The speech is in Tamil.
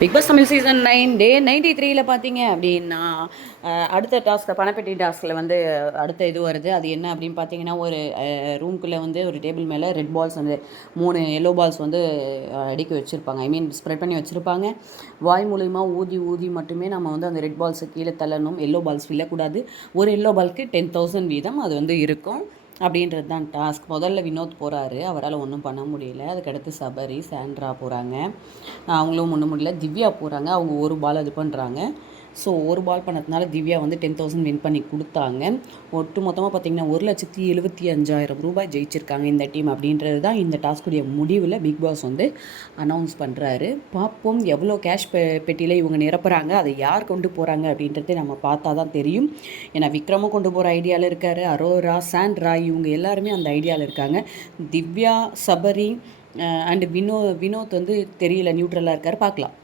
பிக் பாஸ் தமிழ் சீசன் 9 டே 93ல் பார்த்தீங்க அப்படின்னா அடுத்த டாஸ்க்கு பணப்பெட்டி டாஸ்கில் வந்து அடுத்த இது வருது. அது என்ன அப்படின்னு பார்த்தீங்கன்னா, ஒரு ரூம்குள்ளே வந்து ஒரு டேபிள் மேலே ரெட் பால்ஸ் வந்து 3 எல்லோ பால்ஸ் வந்து அடுக்கி வச்சுருப்பாங்க. ஐ மீன் ஸ்ப்ரெட் பண்ணி வச்சுருப்பாங்க. வாய் மூலிமா ஊதி ஊதி மட்டுமே நம்ம வந்து அந்த ரெட் பால்ஸை கீழே தள்ளணும். எல்லோ பால்ஸ் விழக்கூடாது. ஒரு எல்லோ பால்க்கு 10,000 வீதம் அது வந்து இருக்கும் அப்படின்றது தான் டாஸ்க். முதல்ல வினோத் போகிறாரு, அவரால் ஒன்றும் பண்ண முடியல. அதுக்கடுத்து சபரி, சாண்ட்ரா போகிறாங்க, அவங்களும் ஒன்றும் முடியல. திவ்யா போகிறாங்க, அவங்க ஒரு பால் இது பண்ணுறாங்க. ஸோ ஒரு பால் பண்ணதுனால திவ்யா வந்து 10,000 வின் பண்ணி கொடுத்தாங்க. ஒட்டு மொத்தமாக பார்த்திங்கன்னா 1,75,000 ரூபாய் ஜெயிச்சிருக்காங்க இந்த டீம் அப்படின்றது தான் இந்த டாஸ்குடைய முடிவில் பிக் பாஸ் வந்து அனௌன்ஸ் பண்ணுறாரு. பார்ப்போம் எவ்வளோ கேஷ் பெட்டியில் இவங்க நிரப்புறாங்க, அதை யார் கொண்டு போகிறாங்க அப்படின்றத நம்ம பார்த்தா தான் தெரியும். ஏன்னா விக்ரமும் கொண்டு போகிற ஐடியாவில் இருக்கார், அரோரா, சாண்ட்ரா இவங்க எல்லாருமே அந்த ஐடியாவில் இருக்காங்க. திவ்யா, சபரி அண்டு வினோத் வந்து தெரியல, நியூட்ரலாக இருக்கார், பார்க்கலாம்.